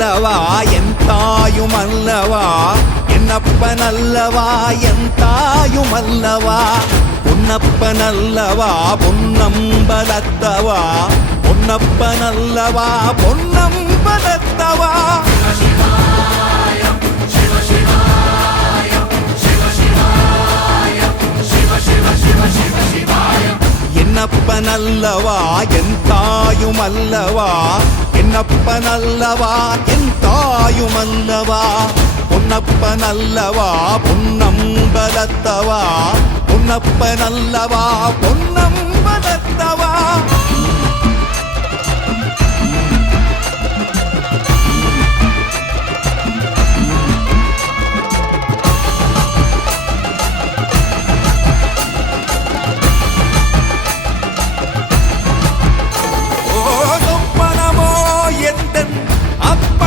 அல்லவா என் தாயும் அல்லவா என்னப்பன் அல்லவா என் தாயும் அல்லவா பொன்னப்பன் அல்லவா பொன்னம்பலத்தவா பொன்னப்பன் அல்லவா பொன்னம்பலத்தவா என்னப்பன் அல்லவா என் தாயும் அல்லவா என்னப்பன் அல்லவா என் தாயும் அல்லவா பொன்னப்பன் அல்லவா பொன்னம்பலத்தவா பொன்னப்பன் அல்லவா பொன்னம்பலத்தவா